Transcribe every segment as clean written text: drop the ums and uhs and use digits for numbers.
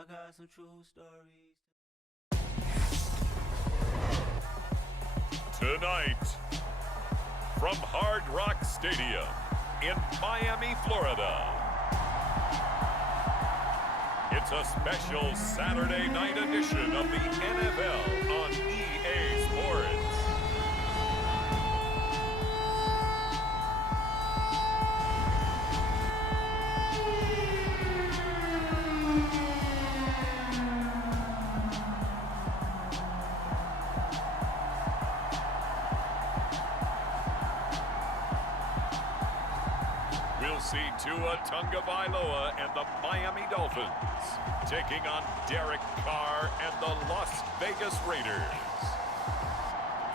I got some true stories. Tonight, from Hard Rock Stadium in Miami, Florida, it's a special Saturday night edition of the NFL on EA Sports. See Tua Tagovailoa and the Miami Dolphins taking on Derek Carr and the Las Vegas Raiders.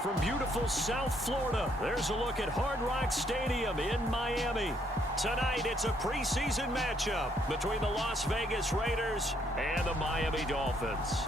From beautiful South Florida, there's a look at Hard Rock Stadium in Miami. Tonight, it's a preseason matchup between the Las Vegas Raiders and the Miami Dolphins.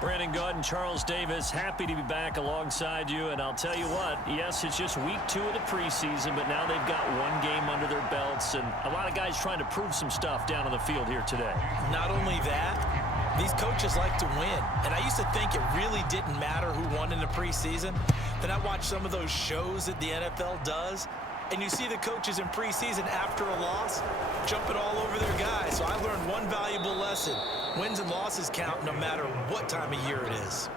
Brandon Goode and Charles Davis, happy to be back alongside you. And I'll tell you what, yes, it's just week 2 of the preseason, but now they've got one game under their belts. And a lot of guys trying to prove some stuff down on the field here today. Not only that, these coaches like to win. And I used to think it really didn't matter who won in the preseason. Then I watched some of those shows that the NFL does. And you see the coaches in preseason after a loss jumping all over their guys. So I learned one valuable lesson. Wins and losses count no matter what time of year it is.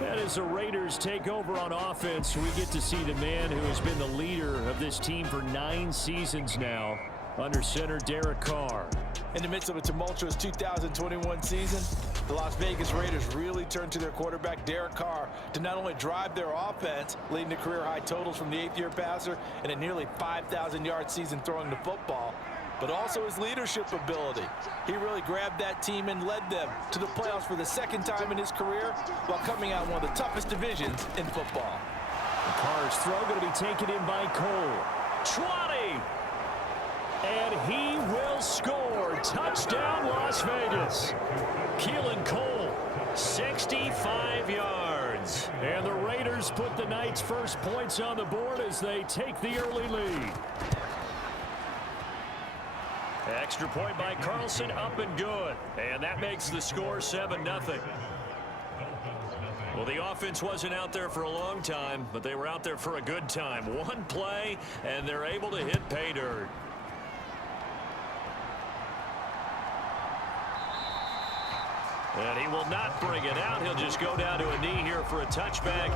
And as the Raiders take over on offense, we get to see the man who has been the leader of this team for 9 seasons now, under center Derek Carr. In the midst of a tumultuous 2021 season, the Las Vegas Raiders really turned to their quarterback, Derek Carr, to not only drive their offense, leading to career-high totals from the 8th-year passer and a nearly 5,000-yard season throwing the football, but also his leadership ability. He really grabbed that team and led them to the playoffs for the 2nd time in his career while coming out in one of the toughest divisions in football. Carr's throw going to be taken in by Cole. 20! And he will score. Touchdown, Las Vegas. Keelan Cole, 65 yards. And the Raiders put the night's first points on the board as they take the early lead. Extra point by Carlson, up and good. And that makes the score 7-0. Well, the offense wasn't out there for a long time, but they were out there for a good time. One play, and they're able to hit pay dirt. And he will not bring it out. He'll just go down to a knee here for a touchback.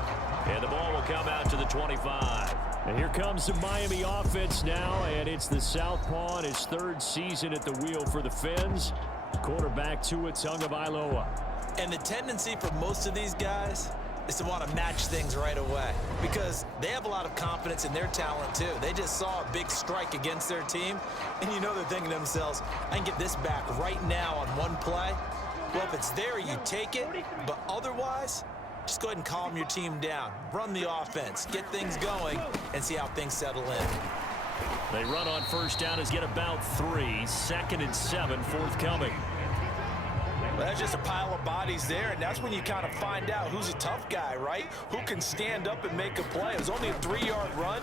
And the ball will come out to the 25. And here comes the Miami offense now. And it's the southpaw in his 3rd season at the wheel for the Fins. Quarterback Tua Tagovailoa. And the tendency for most of these guys is to want to match things right away. Because they have a lot of confidence in their talent, too. They just saw a big strike against their team. And you know they're thinking to themselves, I can get this back right now on one play. Well, if it's there, you take it. But otherwise, just go ahead and calm your team down. Run the offense. Get things going and see how things settle in. They run on first down as get about 3. 2nd and 7 forthcoming. Well, that's just a pile of bodies there, and that's when you kind of find out who's a tough guy, right? Who can stand up and make a play. It was only a 3-yard run,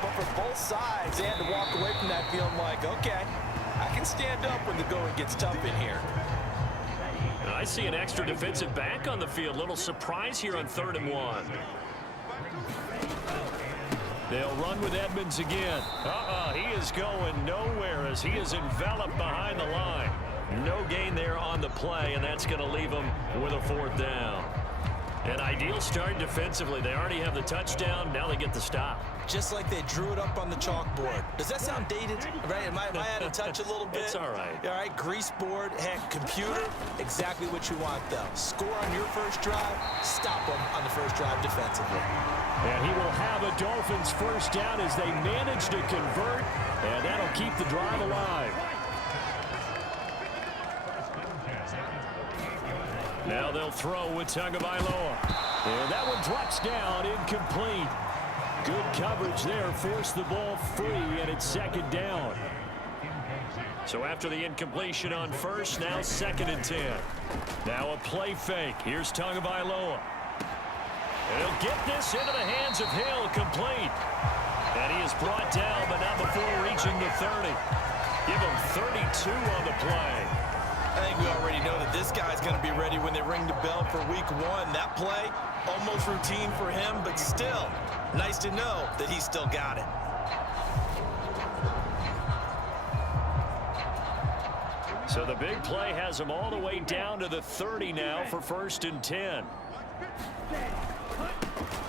but for both sides, they had to walk away from that feeling like, okay, I can stand up when the going gets tough in here. I see an extra defensive back on the field. Little surprise here on 3rd and 1. They'll run with Edmonds again. He is going nowhere as he is enveloped behind the line. No gain there on the play, and that's going to leave them with a 4th down. An ideal start defensively. They already have the touchdown. Now they get the stop. Just like they drew it up on the chalkboard. Does that sound dated? Right? Am I out of touch a little bit? It's all right. All right, grease board, heck, computer, exactly what you want, though. Score on your first drive, stop them on the first drive defensively. And he will have a Dolphins first down as they manage to convert, and that'll keep the drive alive. Now they'll throw with Tagovailoa. And that one drops down, incomplete. Good coverage there, forced the ball free, and it's second down. So after the incompletion on first, now 2nd and 10. Now a play fake. Here's Tagovailoa. And he'll get this into the hands of Hill, complete. And he is brought down, but not before reaching the 30. Give him 32 on the play. I think we already know that this guy's going to be ready when they ring the bell for week 1. That play, almost routine for him, but still, nice to know that he's still got it. So the big play has him all the way down to the 30 now for 1st and 10.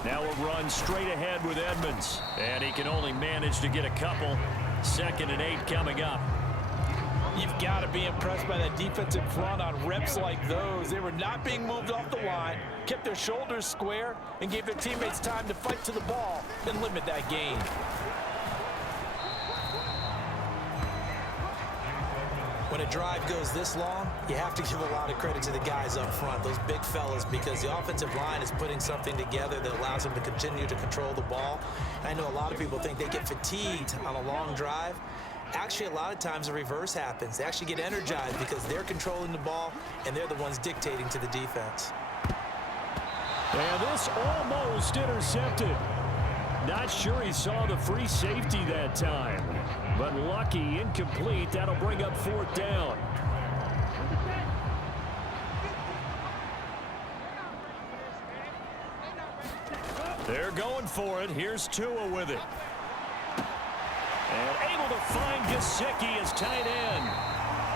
Now a run straight ahead with Edmonds. And he can only manage to get a couple. 2nd and 8 coming up. You've got to be impressed by that defensive front on reps like those. They were not being moved off the line, kept their shoulders square, and gave their teammates time to fight to the ball and limit that gain. When a drive goes this long, you have to give a lot of credit to the guys up front, those big fellas, because the offensive line is putting something together that allows them to continue to control the ball. I know a lot of people think they get fatigued on a long drive. Actually, a lot of times the reverse happens. They actually get energized because they're controlling the ball, and they're the ones dictating to the defense. And this almost intercepted. Not sure he saw the free safety that time. But lucky, incomplete. That'll bring up 4th down. They're going for it. Here's Tua with it. And able to find Gesicki as tight end.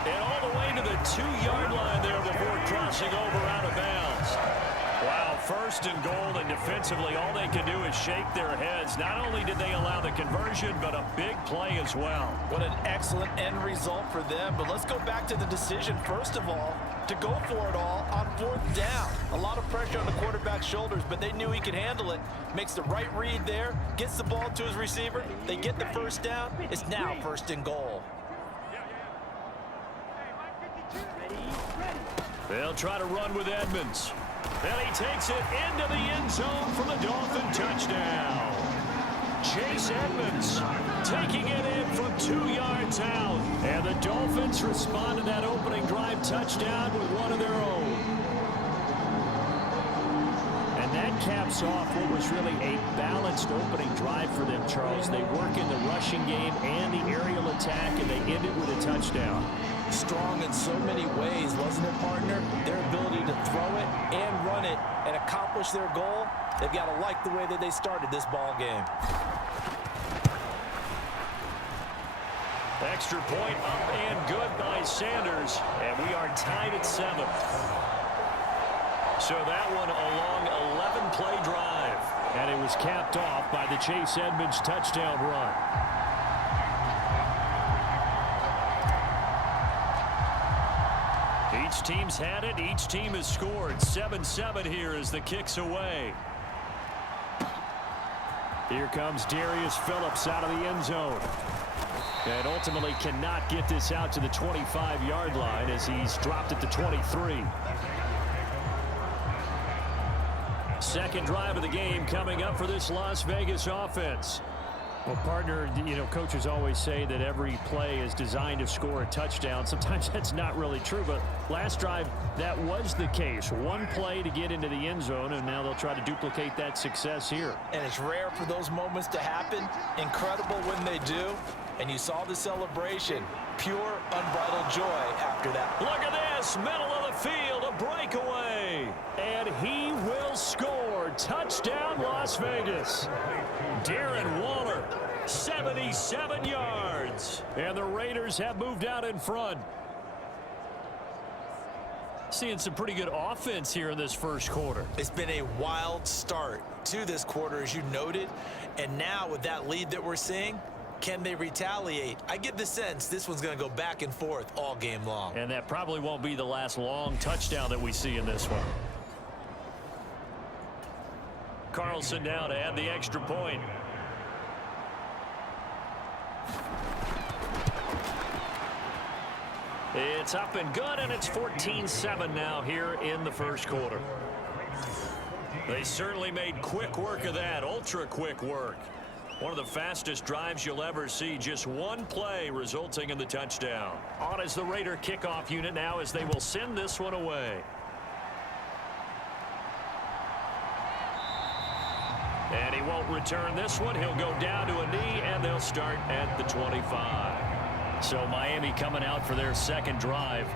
And all the way to the 2-yard line there before crossing over out of bounds. Wow, 1st and goal, and defensively all they can do is shake their heads. Not only did they allow the conversion, but a big play as well. What an excellent end result for them. But let's go back to the decision, first of all, to go for it all on 4th down. A lot of pressure on the quarterback's shoulders, but they knew he could handle it. Makes the right read there, gets the ball to his receiver. They get the 1st down. It's now 1st and goal. They'll try to run with Edmonds. And he takes it into the end zone for the Dolphin touchdown. Chase Edmonds taking it in from 2 yards out. And the Dolphins respond to that opening drive touchdown with one of their own. And that caps off what was really a balanced opening drive for them, Charles. They work in the rushing game and the aerial attack, and they end it with a touchdown. Strong in so many ways, wasn't it, partner? Their ability to throw it and run it and accomplish their goal, they've got to like the way that they started this ball game. Extra point up and good by Sanders, and we are tied at 7. So that one a long 11-play drive, and it was capped off by the Chase Edmonds touchdown run. Each team's had it. Each team has scored. 7-7 here as the kick's away. Here comes Darius Phillips out of the end zone. And ultimately cannot get this out to the 25-yard line as he's dropped it to 23. Second drive of the game coming up for this Las Vegas offense. Well, partner, you know, coaches always say that every play is designed to score a touchdown. Sometimes that's not really true, but last drive, that was the case. One play to get into the end zone, and now they'll try to duplicate that success here. And it's rare for those moments to happen. Incredible when they do. And you saw the celebration. Pure, unbridled joy after that. Look at this, middle of the field, a breakaway. And he will score. Touchdown, Las Vegas. Darren Waller, 77 yards. And the Raiders have moved out in front. Seeing some pretty good offense here in this first quarter. It's been a wild start to this quarter, as you noted. And now with that lead that we're seeing, can they retaliate? I get the sense this one's going to go back and forth all game long. And that probably won't be the last long touchdown that we see in this one. Carlson now to add the extra point. It's up and good, and it's 14-7 now here in the first quarter. They certainly made quick work of that, ultra quick work. One of the fastest drives you'll ever see. Just one play resulting in the touchdown. On is the Raider kickoff unit now as they will send this one away. And he won't return this one. He'll go down to a knee, and they'll start at the 25. So Miami coming out for their second drive.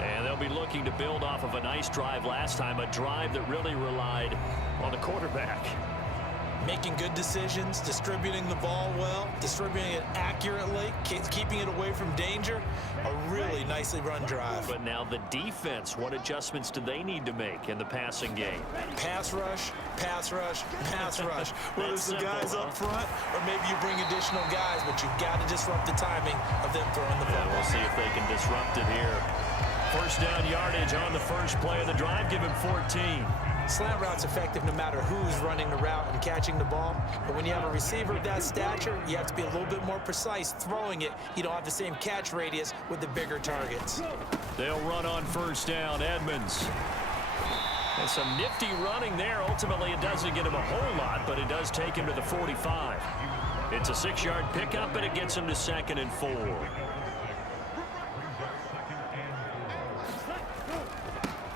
And they'll be looking to build off of a nice drive last time, a drive that really relied on the quarterback. Making good decisions, distributing the ball well, distributing it accurately, keeping it away from danger. A really nicely run drive. But now the defense, what adjustments do they need to make in the passing game? Pass rush, pass rush, pass rush. Whether it's the guys up front or maybe you bring additional guys, but you've got to disrupt the timing of them throwing the ball. We'll see if they can disrupt it here. First down yardage on the first play of the drive. Give him 14. Slant route's effective no matter who's running the route and catching the ball. But when you have a receiver of that stature, you have to be a little bit more precise throwing it. You don't have the same catch radius with the bigger targets. They'll run on first down. Edmonds. And some nifty running there. Ultimately, it doesn't get him a whole lot, but it does take him to the 45. It's a 6-yard pickup, and it gets him to 2nd and 4.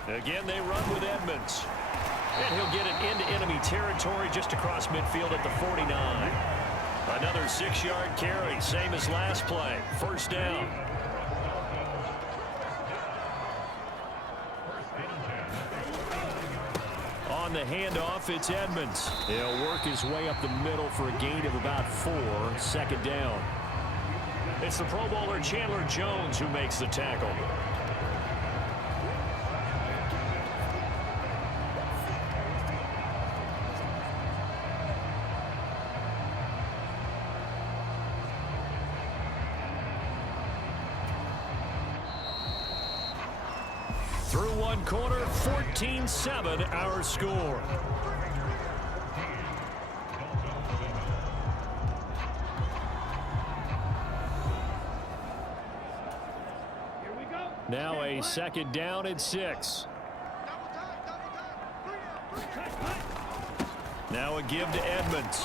Again, they run with Edmonds. And he'll get it into enemy territory just across midfield at the 49. Another 6-yard carry, same as last play. First down. On the handoff, it's Edmonds. He'll work his way up the middle for a gain of about 4. Second down. It's the Pro Bowler Chandler Jones who makes the tackle. Through one quarter, 14-7 our score. Now a second down and 6. Now a give to Edmonds.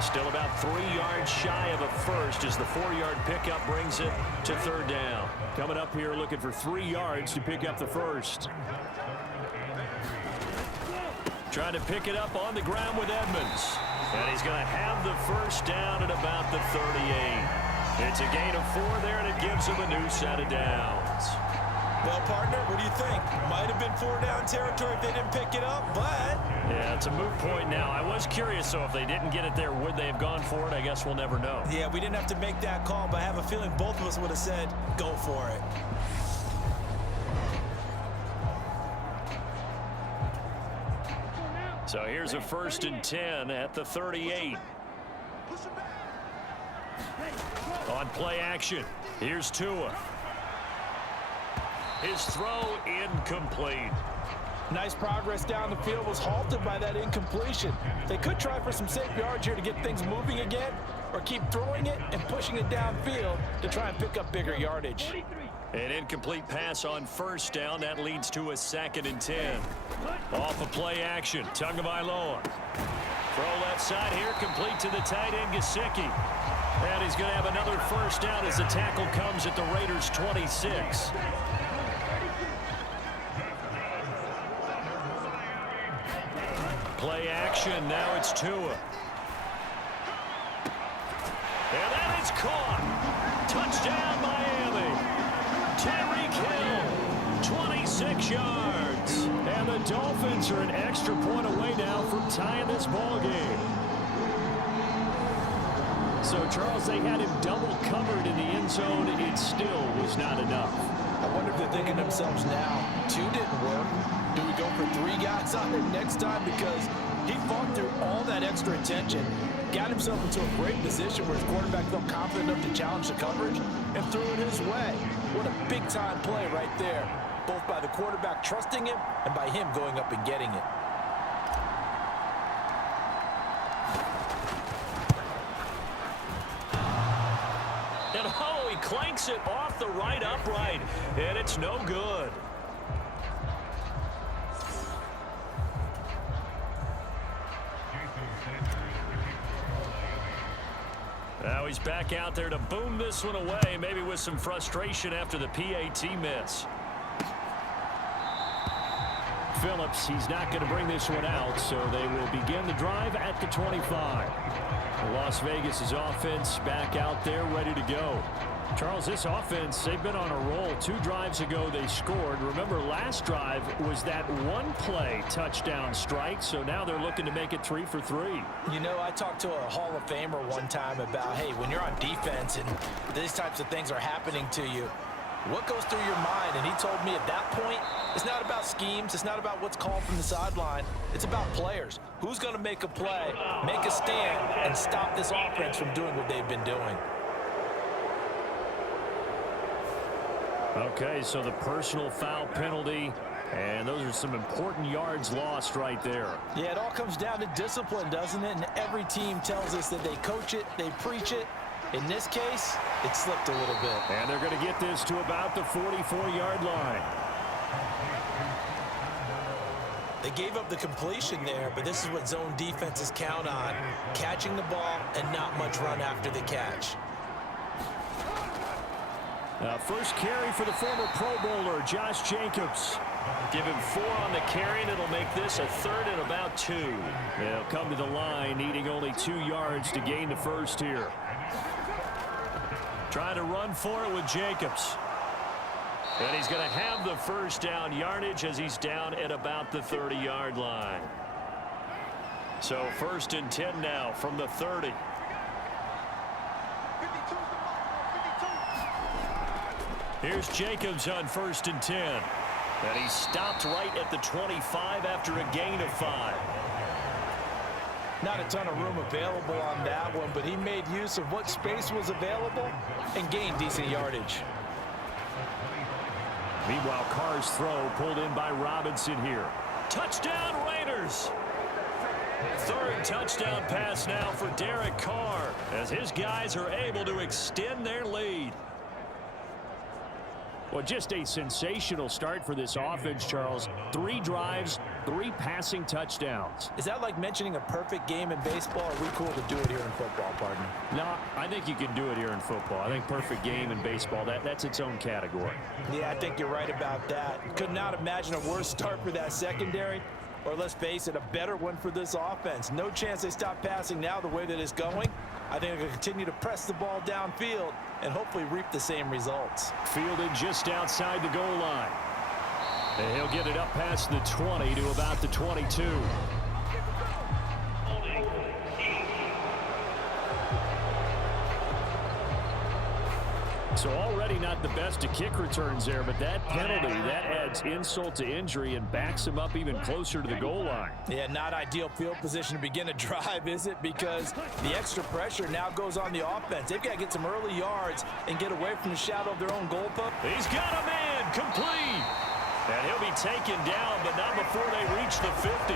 Still about 3 yards shy of a first as the 4-yard pickup brings it to third down. Coming up here looking for 3 yards to pick up the first. Trying to pick it up on the ground with Edmonds. And he's going to have the first down at about the 38. It's a gain of 4 there, and it gives him a new set of downs. Well, partner, what do you think? Might have been 4-down territory if they didn't pick it up, but... Yeah, it's a moot point now. I was curious, so if they didn't get it there, would they have gone for it? I guess we'll never know. Yeah, we didn't have to make that call, but I have a feeling both of us would have said, go for it. So here's a 1st and 10 at the 38. On play action, here's Tua. His throw incomplete. Nice progress down the field, was halted by that incompletion. They could try for some safe yards here to get things moving again, or keep throwing it and pushing it downfield to try and pick up bigger yardage. An incomplete pass on first down. That leads to a 2nd and 10. Off of play action, Tagovailoa. Throw left side here, complete to the tight end, Gesicki. And he's going to have another first down as the tackle comes at the Raiders' 26. Play action, now it's Tua. And that is caught. Touchdown, Miami. Tyreek Hill, 26 yards. And the Dolphins are an extra point away now from tying this ball game. So, Charles, they had him double covered in the end zone. It still was not enough. I wonder if they're thinking to themselves now, 2 didn't work. Do we go for 3 guys on him next time? Because he fought through all that extra attention, got himself into a great position where his quarterback felt confident enough to challenge the coverage and threw it his way. What a big-time play right there, both by the quarterback trusting him and by him going up and getting it. And oh, he clanks it off the right upright, and it's no good. Now he's back out there to boom this one away, maybe with some frustration after the PAT miss. Phillips, he's not going to bring this one out, so they will begin the drive at the 25. Las Vegas' offense back out there ready to go. Charles, this offense, they've been on a roll. 2 drives ago they scored. Remember, last drive was that one-play touchdown strike, so now they're looking to make it 3 for 3. You know, I talked to a Hall of Famer one time about, hey, when you're on defense and these types of things are happening to you, what goes through your mind? And he told me at that point, it's not about schemes. It's not about what's called from the sideline. It's about players. Who's going to make a play, make a stand, and stop this offense from doing what they've been doing? Okay, so the personal foul penalty, and those are some important yards lost right there. Yeah, it all comes down to discipline, doesn't it? And every team tells us that they coach it, they preach it. In this case, it slipped a little bit. And they're going to get this to about the 44-yard line. They gave up the completion there, but this is what zone defenses count on. Catching the ball and not much run after the catch. First carry for the former Pro Bowler, Josh Jacobs. Give him 4 on the carry, and it'll make this a 3rd and about 2. They'll come to the line, needing only 2 yards to gain the first here. Trying to run for it with Jacobs. And he's going to have the first down yardage as he's down at about the 30-yard line. So 1st and 10 now from the 30. Here's Jacobs on 1st and 10. And he stopped right at the 25 after a gain of 5. Not a ton of room available on that one, but he made use of what space was available and gained decent yardage. Meanwhile, Carr's throw pulled in by Robinson here. Touchdown Raiders! 3rd touchdown pass now for Derek Carr as his guys are able to extend their lead. Well, just a sensational start for this offense, Charles. 3 drives, 3 passing touchdowns. Is that like mentioning a perfect game in baseball, or are we cool to do it here in football, partner? No, I think you can do it here in football. I think perfect game in baseball, that's its own category. Yeah, I think you're right about that. Could not imagine a worse start for that secondary, or let's face it, a better one for this offense. No chance they stop passing now the way that it's going. I think they're going to continue to press the ball downfield and hopefully reap the same results. Fielded just outside the goal line. And he'll get it up past the 20 to about the 22. So already not the best of kick returns there, but that penalty, that adds insult to injury and backs him up even closer to the goal line. Yeah, not ideal field position to begin a drive, is it? Because the extra pressure now goes on the offense. They've got to get some early yards and get away from the shadow of their own goal post. He's got a man, complete. And he'll be taken down, but not before they reach the 50.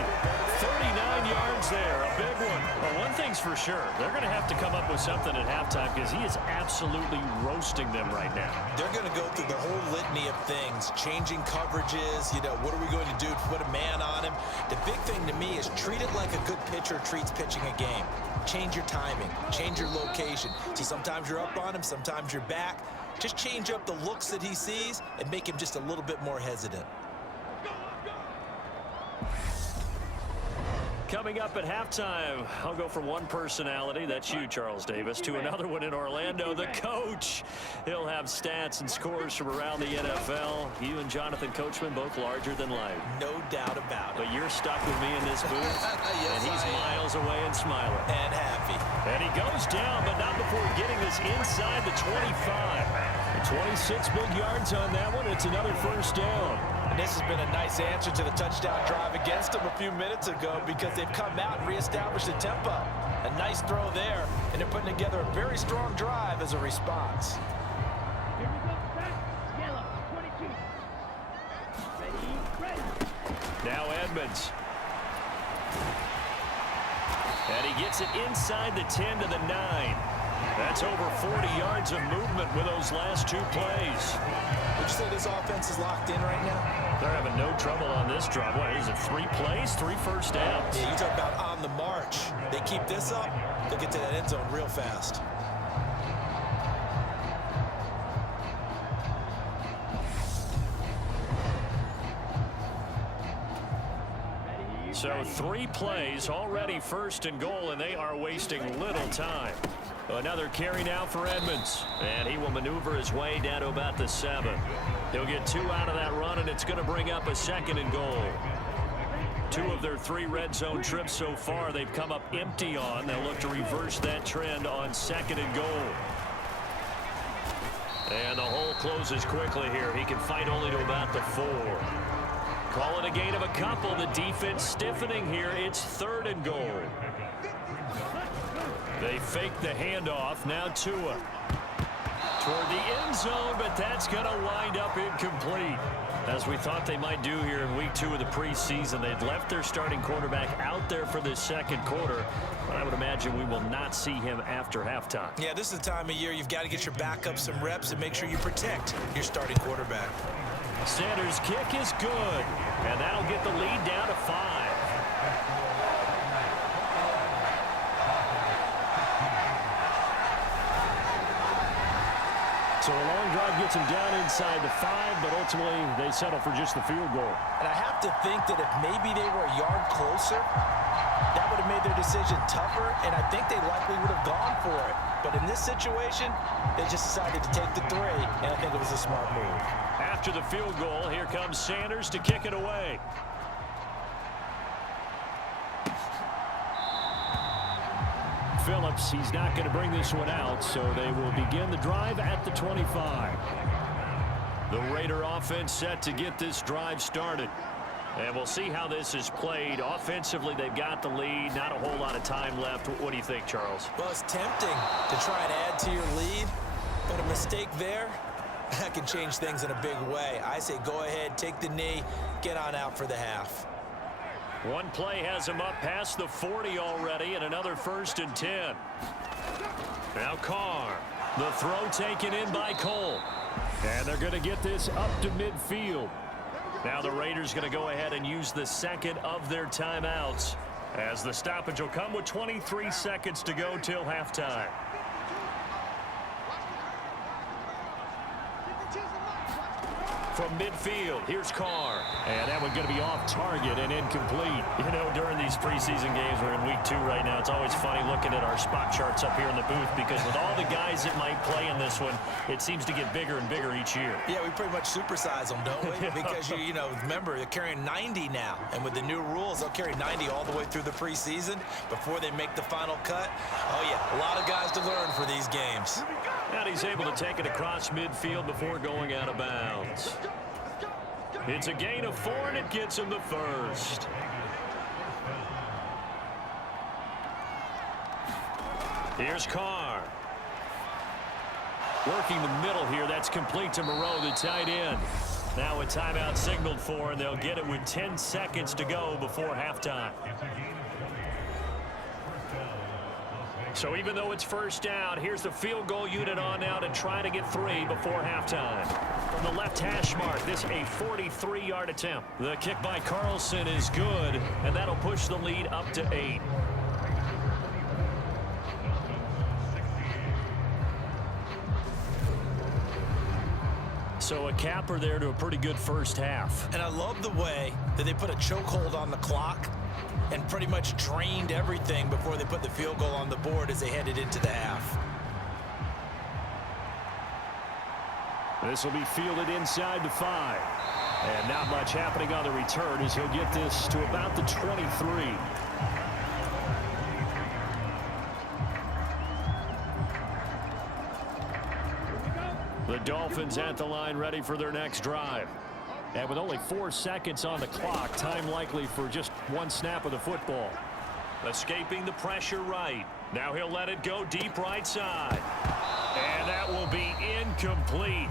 39 yards there, a big one. Well, one thing's for sure, they're going to have to come up with something at halftime because he is absolutely roasting them right now. They're going to go through the whole litany of things, changing coverages, what are we going to do to put a man on him? The big thing to me is treat it like a good pitcher treats pitching a game. Change your timing, change your location. So sometimes you're up on him, sometimes you're back. Just change up the looks that he sees and make him just a little bit more hesitant. Coming up at halftime, I'll go from one personality, that's you, Charles Davis, to another one in Orlando, the coach. He'll have stats and scores from around the NFL. You and Jonathan Coachman, both larger than life. No doubt about it. But you're stuck with me in this booth, yes, and he's miles away and smiling. And happy. And he goes down, but not before getting this inside the 25. 26 big yards on that one. It's another first down. And this has been a nice answer to the touchdown drive against them a few minutes ago because they've come out and reestablished the tempo. A nice throw there, and they're putting together a very strong drive as a response. Here we go, set, yellow, 22. Ready. Now Edmonds. And he gets it inside the 10 to the 9. That's over 40 yards of movement with those last 2 plays. Would you say this offense is locked in right now? They're having no trouble on this drive. What is it, 3 plays, 3 first downs? Yeah, you talk about on the march. They keep this up, they'll get to that end zone real fast. So 3 plays, already 1st and goal, and they are wasting little time. Another carry now for Edmonds, and he will maneuver his way down to about the 7. He'll get 2 out of that run, and it's going to bring up a 2nd and goal. 2 of their 3 red zone trips so far, they've come up empty on. They'll look to reverse that trend on 2nd and goal. And the hole closes quickly here. He can fight only to about the 4. Call it a gain of a couple. The defense stiffening here. It's 3rd and goal. They fake the handoff. Now Tua toward the end zone, but that's going to wind up incomplete. As we thought they might do here in week 2 of the preseason, they'd left their starting quarterback out there for this 2nd quarter. But I would imagine we will not see him after halftime. Yeah, this is the time of year you've got to get your backup some reps and make sure you protect your starting quarterback. Sanders' kick is good, and that'll get the lead down to 5. So a long drive gets them down inside the 5, but ultimately they settle for just the field goal. And I have to think that if maybe they were a yard closer, that would have made their decision tougher, and I think they likely would have gone for it. But in this situation, they just decided to take the 3, and I think it was a smart move. After the field goal, here comes Sanders to kick it away. Phillips, he's not going to bring this one out, so they will begin the drive at the 25. The Raider offense set to get this drive started. And we'll see how this is played. Offensively, they've got the lead. Not a whole lot of time left. What do you think, Charles? Well, it's tempting to try and add to your lead, but a mistake there, that can change things in a big way. I say go ahead, take the knee, get on out for the half. One play has him up past the 40 already, and another 1st and 10. Now Carr. The throw taken in by Cole. And they're going to get this up to midfield. Now the Raiders going to go ahead and use the 2nd of their timeouts, as the stoppage will come with 23 seconds to go till halftime. From midfield, here's Carr. And that one going to be off target and incomplete. You know, during these preseason games, we're in week 2 right now. It's always funny looking at our spot charts up here in the booth, because with all the guys that might play in this one, it seems to get bigger and bigger each year. Yeah, we pretty much supersize them, don't we? Because, you know, remember, they're carrying 90 now. And with the new rules, they'll carry 90 all the way through the preseason before they make the final cut. Oh, yeah, a lot of guys to learn for these games. And he's able to take it across midfield before going out of bounds. It's a gain of 4, and it gets him the 1st. Here's Carr. Working the middle here. That's complete to Moreau, the tight end. Now a timeout signaled for, and they'll get it with 10 seconds to go before halftime. So even though it's 1st down, here's the field goal unit on now to try to get 3 before halftime. From the left hash mark, this a 43-yard attempt. The kick by Carlson is good, and that'll push the lead up to 8. So a capper there to a pretty good 1st half. And I love the way that they put a chokehold on the clock and pretty much drained everything before they put the field goal on the board as they headed into the half. This will be fielded inside the 5. And not much happening on the return as he'll get this to about the 23. The Dolphins at the line, ready for their next drive. And with only 4 seconds on the clock, time likely for just 1 snap of the football. Escaping the pressure right. Now he'll let it go deep right side. And that will be incomplete.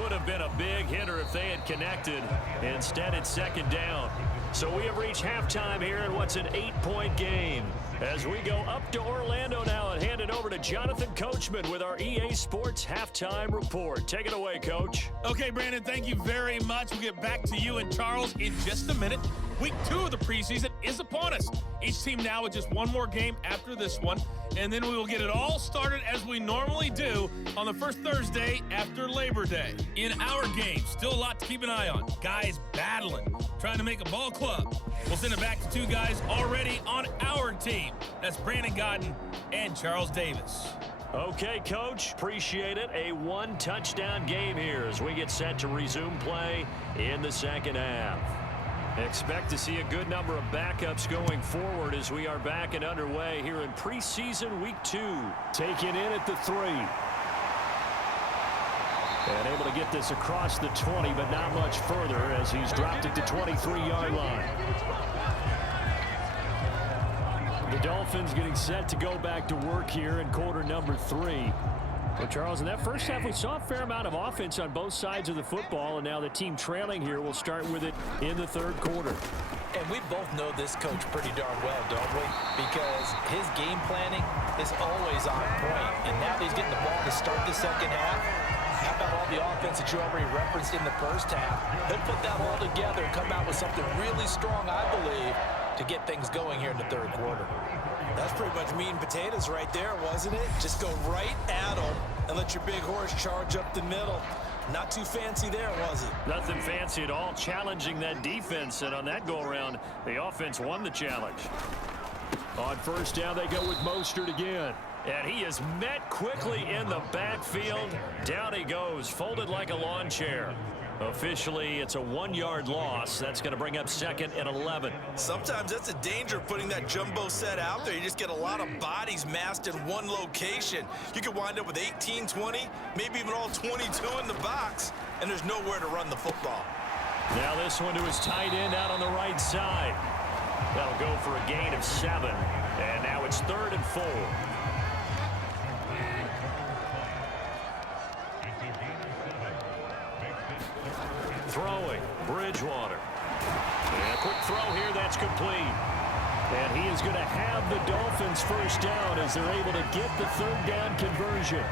Would have been a big hitter if they had connected. Instead, it's 2nd down. So we have reached halftime here in what's an 8-point game. As we go up to Orlando now and hand it over to Jonathan Coachman with our EA Sports Halftime Report. Take it away, Coach. Okay, Brandon, thank you very much. We'll get back to you and Charles in just a minute. Week 2 of the preseason is upon us. Each team now with just one more game after this one, and then we will get it all started as we normally do on the first Thursday after Labor Day. In our game, still a lot to keep an eye on. Guys battling, trying to make a ball club. We'll send it back to two guys already on our team. That's Brandon Godden and Charles Davis. Okay, Coach, appreciate it. A one-touchdown game here as we get set to resume play in the second half. Expect to see a good number of backups going forward as we are back and underway here in preseason week 2. Taken in at the 3. And able to get this across the 20, but not much further as he's dropped it to 23-yard line. The Dolphins getting set to go back to work here in quarter number 3. Well, Charles, in that first half, we saw a fair amount of offense on both sides of the football, and now the team trailing here will start with it in the third quarter. And we both know this coach pretty darn well, don't we? Because his game planning is always on point, and now he's getting the ball to start the second half. How about all the offense that you already referenced in the first half? He'll put that all together and come out with something really strong, I believe, to get things going here in the third quarter. That's pretty much meat and potatoes right there, wasn't it? Just go right at them and let your big horse charge up the middle. Not too fancy there, was it? Nothing fancy at all, challenging that defense, and on that go-around, the offense won the challenge. On first down, they go with Mostert again. And he is met quickly in the backfield. Down he goes, folded like a lawn chair. Officially, it's a 1-yard loss. That's going to bring up second and 11. Sometimes that's a danger putting that jumbo set out there. You just get a lot of bodies massed in one location. You could wind up with 18, 20, maybe even all 22 in the box, and there's nowhere to run the football. Now this one to his tight end out on the right side. That'll go for a gain of 7. And now it's 3rd and 4. Throwing, Bridgewater. And a quick throw here, that's complete. And he is going to have the Dolphins first down as they're able to get the third down conversion.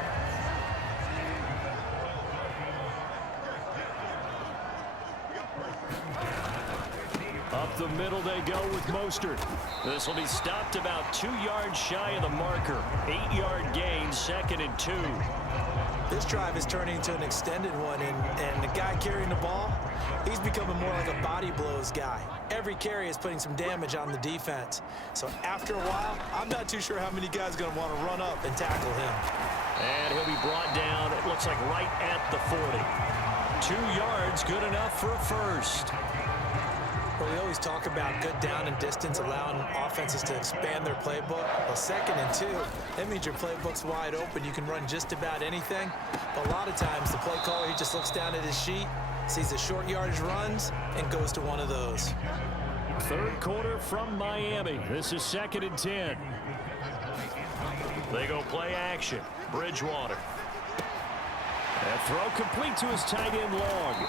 Up the middle they go with Mostert. This will be stopped about 2 yards shy of the marker. 8-yard gain, 2nd and 2. This drive is turning into an extended one, and the guy carrying the ball, he's becoming more like a body blows guy. Every carry is putting some damage on the defense. So after a while, I'm not too sure how many guys are going to want to run up and tackle him. And he'll be brought down, it looks like right at the 40. 2 yards, good enough for a first. Well, we always talk about good down and distance, allowing offenses to expand their playbook. Well, 2nd and 2, that means your playbook's wide open. You can run just about anything. But a lot of times, the play caller, he just looks down at his sheet, sees the short yardage runs, and goes to one of those. Third quarter from Miami. This is 2nd and 10. They go play action. Bridgewater. That throw complete to his tight end Long.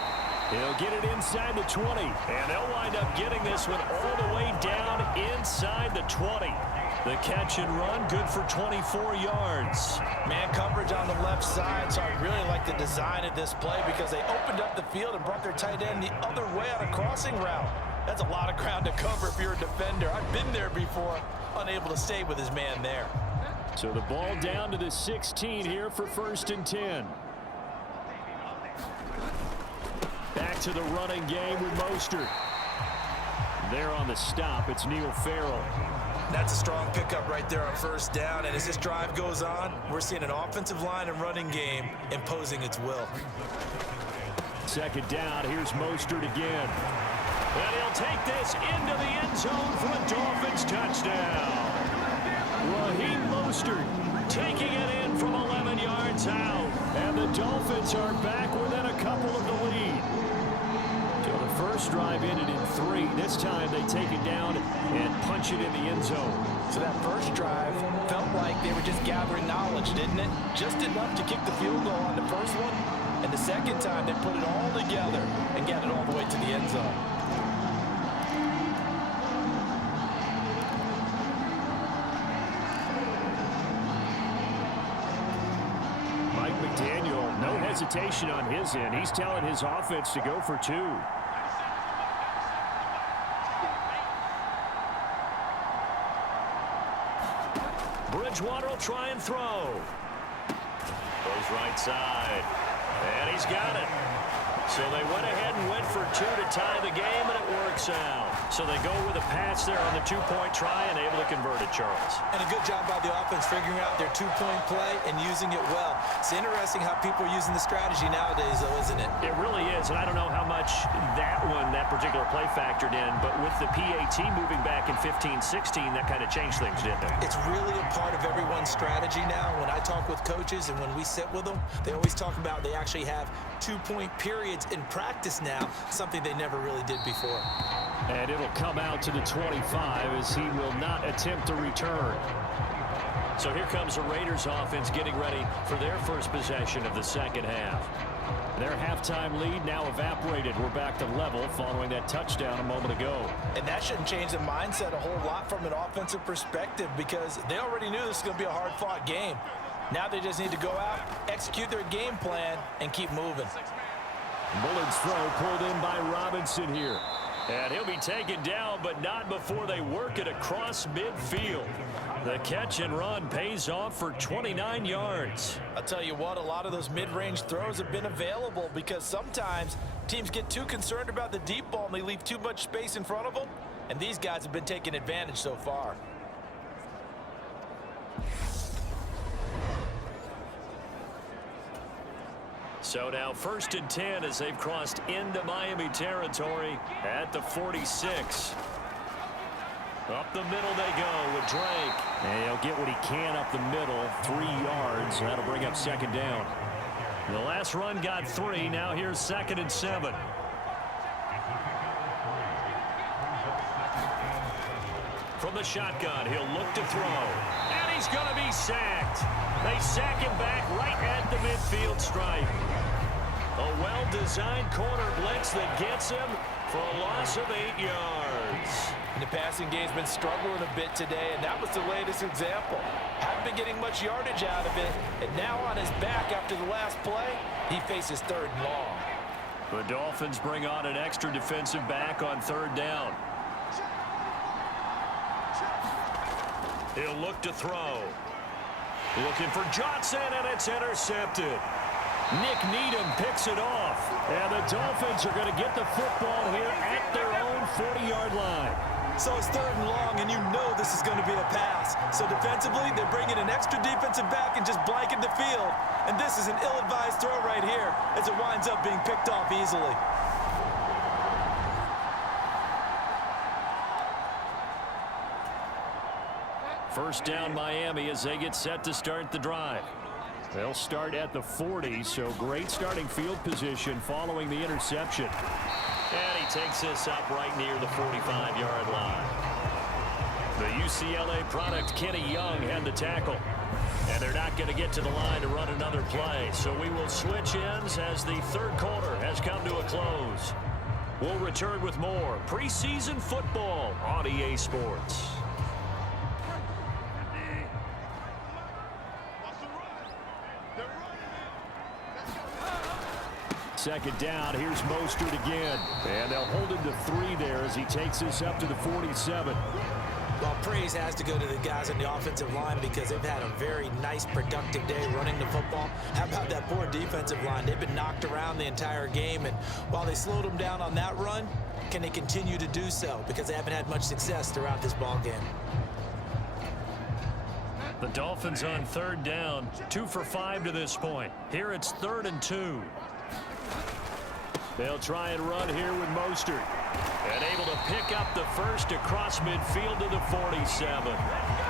He'll get it inside the 20, and they'll wind up getting this one all the way down inside the 20. The catch and run, good for 24 yards. Man coverage on the left side, so I really like the design of this play because they opened up the field and brought their tight end the other way on a crossing route. That's a lot of ground to cover if you're a defender. I've been there before, unable to stay with his man there. So the ball down to the 16 here for 1st and 10. Back to the running game with Mostert. There on the stop, it's Neil Farrell. That's a strong pickup right there on first down, and as this drive goes on, we're seeing an offensive line and running game imposing its will. 2nd down, here's Mostert again. And he'll take this into the end zone for a Dolphins touchdown. Raheem Mostert taking it in from 11 yards out. And the Dolphins are back within a couple of the lead. So the first drive ended in 3. This time they take it down and punch it in the end zone. So that first drive felt like they were just gathering knowledge, didn't it? Just enough to kick the field goal on the first one. And the second time they put it all together and got it all the way to the end zone. McDaniel, no hesitation on his end. He's telling his offense to go for 2. Bridgewater will try and throw. Goes right side. And he's got it. So they went ahead and went for two to tie the game, and it works out. So they go with a pass there on the two-point try and able to convert it, Charles. And a good job by the offense figuring out their two-point play and using it well. It's interesting how people are using the strategy nowadays, though, isn't it? It really is, and I don't know how much that particular play factored in, but with the PAT moving back in 15-16, that kind of changed things, didn't it? It's really a part of everyone's strategy now. When I talk with coaches and when we sit with them, they always talk about they actually have two-point periods in practice now, something they never really did before. And it'll come out to the 25 as he will not attempt to return. So here comes the Raiders offense getting ready for their first possession of the second half. Their halftime lead now evaporated. We're back to level following that touchdown a moment ago. And that shouldn't change the mindset a whole lot from an offensive perspective because they already knew this was going to be a hard-fought game. Now they just need to go out, execute their game plan, and keep moving. Bullen's throw pulled in by Robinson here. And he'll be taken down, but not before they work it across midfield. The catch and run pays off for 29 yards. I'll tell you what, a lot of those mid-range throws have been available because sometimes teams get too concerned about the deep ball and they leave too much space in front of them. And these guys have been taking advantage so far. So now 1st and 10 as they've crossed into Miami territory at the 46. Up the middle they go with Drake. And he'll get what he can up the middle, 3 yards. That'll bring up second down. The last run got 3. Now here's 2nd and 7. From the shotgun, he'll look to throw. And he's going to be sacked. They sack him back right at the midfield stripe. A well-designed corner blitz that gets him for a loss of 8 yards. And the passing game's been struggling a bit today, and that was the latest example. Haven't been getting much yardage out of it, and now on his back after the last play, he faces 3rd and long. The Dolphins bring on an extra defensive back on 3rd down. He'll look to throw. Looking for Johnson, and it's intercepted. Nick Needham picks it off. And the Dolphins are going to get the football here at their own 40-yard line. So it's 3rd and long, and you know this is going to be a pass. So defensively, they bring in an extra defensive back and just blanket the field. And this is an ill-advised throw right here as it winds up being picked off easily. First down Miami as they get set to start the drive. They'll start at the 40, so great starting field position following the interception. And he takes this up right near the 45-yard line. The UCLA product, Kenny Young, had the tackle. And they're not going to get to the line to run another play, so we will switch ends as the 3rd quarter has come to a close. We'll return with more preseason football on EA Sports. Second down, here's Mostert again. And they'll hold him to 3 there as he takes this up to the 47. Well, praise has to go to the guys on the offensive line because they've had a very nice, productive day running the football. How about that poor defensive line? They've been knocked around the entire game, and while they slowed them down on that run, can they continue to do so? Because they haven't had much success throughout this ball game. The Dolphins on 3rd down, 2 for 5 to this point. Here it's 3rd and 2. They'll try and run here with Mostert. And able to pick up the first across midfield to the 47.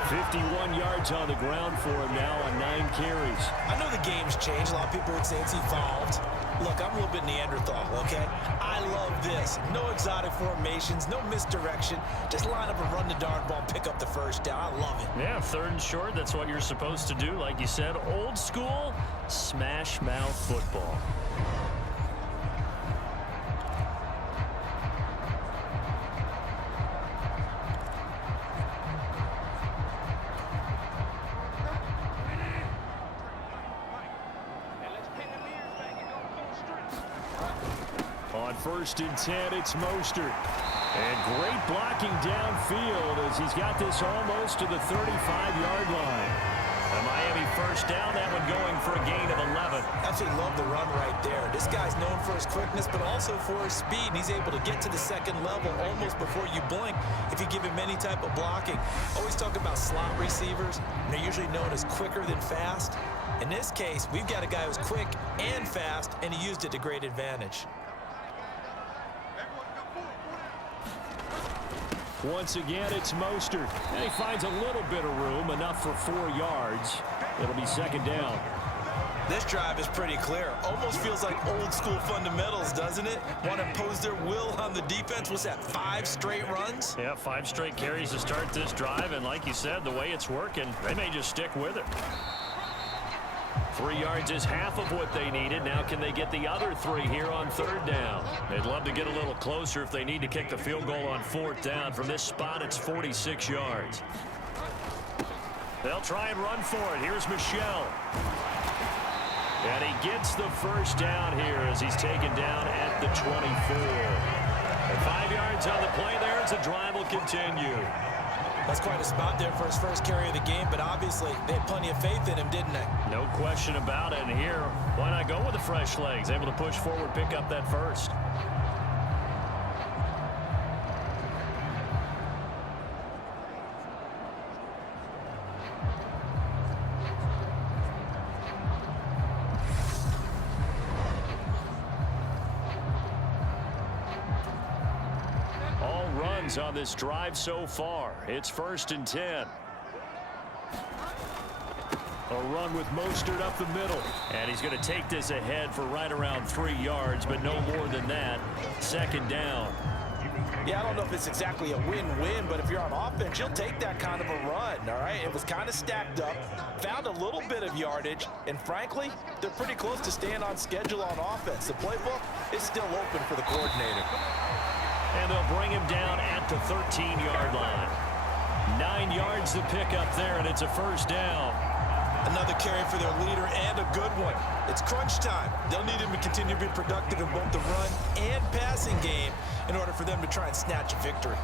51 yards on the ground for him now on 9 carries. I know the game's changed. A lot of people would say it's evolved. Look, I'm a little bit Neanderthal, okay? I love this. No exotic formations, no misdirection. Just line up and run the darn ball and pick up the first down. I love it. Yeah, 3rd and short, that's what you're supposed to do. Like you said, old school, smash mouth football. On 1st and 10, it's Mostert. And great blocking downfield as he's got this almost to the 35-yard line. A Miami first down, that one going for a gain of 11. Absolutely love the run right there. This guy's known for his quickness, but also for his speed. He's able to get to the second level almost before you blink if you give him any type of blocking. Always talk about slot receivers, and they're usually known as quicker than fast. In this case, we've got a guy who's quick and fast, and he used it to great advantage. Once again, it's Mostert. And he finds a little bit of room, enough for 4 yards. It'll be second down. This drive is pretty clear. Almost feels like old school fundamentals, doesn't it? Want to impose their will on the defense. What's that, 5 straight runs? Yeah, 5 straight carries to start this drive. And like you said, the way it's working, they may just stick with it. 3 yards is half of what they needed. Now can they get the other 3 here on third down? They'd love to get a little closer if they need to kick the field goal on fourth down. From this spot, it's 46 yards. They'll try and run for it. Here's Michel. And he gets the first down here as he's taken down at the 24. And 5 yards on the play there as the drive will continue. That's quite a spot there for his first carry of the game, but obviously they had plenty of faith in him, didn't they? No question about it. And here, why not go with the fresh legs? Able to push forward, pick up that first. On this drive so far. It's 1st and 10. A run with Mostert up the middle. And he's going to take this ahead for right around 3 yards, but no more than that. Second down. Yeah, I don't know if it's exactly a win-win, but if you're on offense, you'll take that kind of a run, all right? It was kind of stacked up, found a little bit of yardage, and frankly, they're pretty close to staying on schedule on offense. The playbook is still open for the coordinator. And they'll bring him down at the 13-yard line. 9 yards to pick up there, and it's a first down. Another carry for their leader, and a good one. It's crunch time. They'll need him to continue to be productive in both the run and passing game in order for them to try and snatch a victory.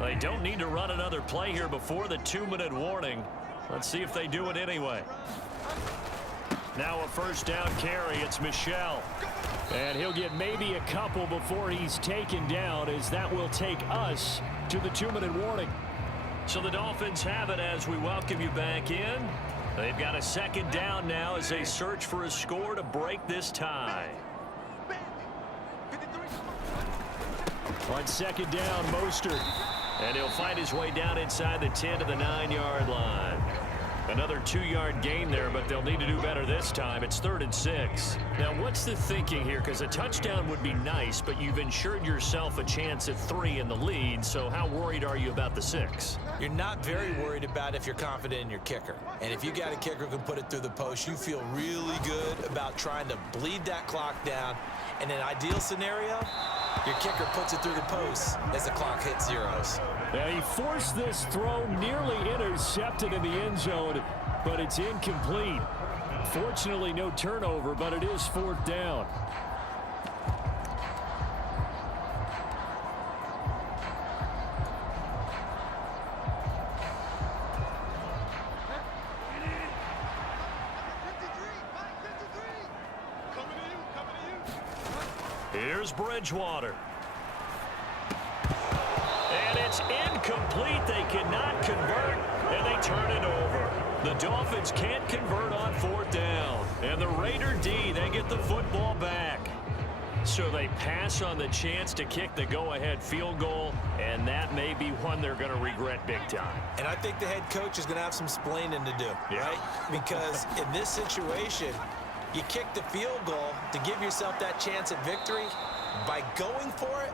They don't need to run another play here before the 2-minute warning. Let's see if they do it anyway. Now a first down carry. It's Michel. And he'll get maybe a couple before he's taken down, as that will take us to the 2-minute warning. So the Dolphins have it as we welcome you back in. They've got a second down now as they search for a score to break this tie. On second down, Mostert. And he'll find his way down inside the 10 to the 9-yard line. Another 2-yard gain there, but they'll need to do better this time. It's 3rd and 6. Now, what's the thinking here? Because a touchdown would be nice, but you've ensured yourself a chance at 3 in the lead, so how worried are you about the 6? You're not very worried about if you're confident in your kicker. And if you got a kicker who can put it through the post, you feel really good about trying to bleed that clock down. In an ideal scenario, your kicker puts it through the post as the clock hits zeros. Now, he forced this throw, nearly intercepted in the end zone, but it's incomplete. Fortunately, no turnover, but it is 4th down. Here's Bridgewater. And it's incomplete. They cannot convert, and they turn it over. The Dolphins can't convert on 4th down. And the Raider D, they get the football back. So they pass on the chance to kick the go-ahead field goal, and that may be one they're going to regret big time. And I think the head coach is going to have some splaining to do, right? Because in this situation, you kick the field goal to give yourself that chance at victory. By going for it,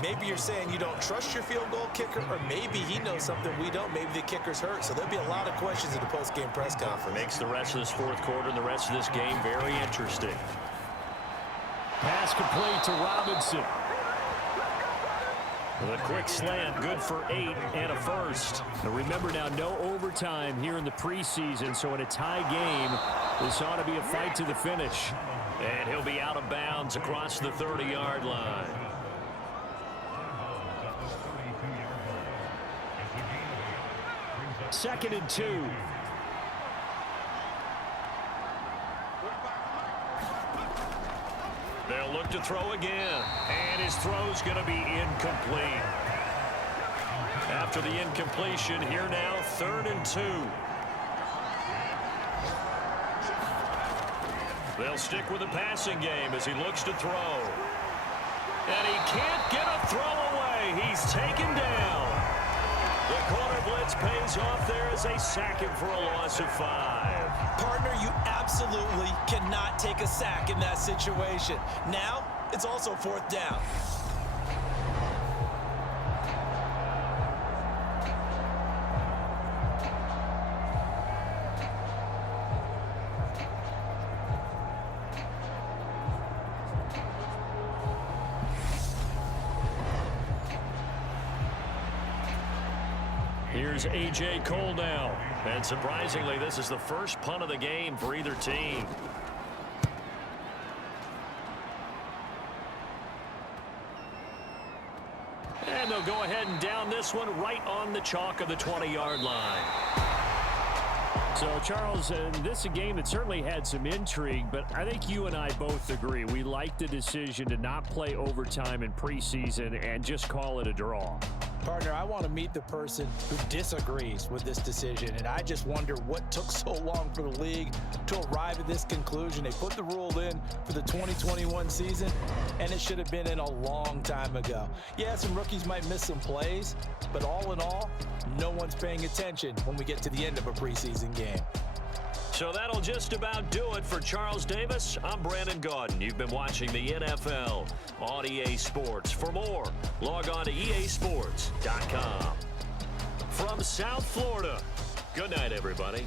maybe you're saying you don't trust your field goal kicker, or maybe he knows something we don't. Maybe the kicker's hurt. So there'll be a lot of questions in the post-game press conference. Makes the rest of this 4th quarter and the rest of this game very interesting. Pass complete to Robinson. The quick slant, good for 8 and a first. Now remember now, no overtime here in the preseason, so in a tie game, this ought to be a fight to the finish. And he'll be out of bounds across the 30-yard line. Second and 2. They'll look to throw again, and his throw's going to be incomplete. After the incompletion, here now, 3rd and 2. They'll stick with the passing game as he looks to throw. And he can't get a throw away. He's taken down. The corner blitz pays off there as they sack him for a loss of 5. Partner, you absolutely cannot take a sack in that situation. Now, it's also 4th down. Here's A.J. Cole now. And surprisingly, this is the first punt of the game for either team. And they'll go ahead and down this one right on the chalk of the 20-yard line. So, Charles, this is a game that certainly had some intrigue, but I think you and I both agree. We like the decision to not play overtime in preseason and just call it a draw. Partner, I want to meet the person who disagrees with this decision, and I just wonder what took so long for the league to arrive at this conclusion. They put the rule in for the 2021 season, and it should have been in a long time ago. Yeah, some rookies might miss some plays, but all in all, no one's paying attention when we get to the end of a preseason game. So that'll just about do it for Charles Davis. I'm Brandon Gaudin. You've been watching the NFL on EA Sports. For more, log on to easports.com. From South Florida, good night, everybody.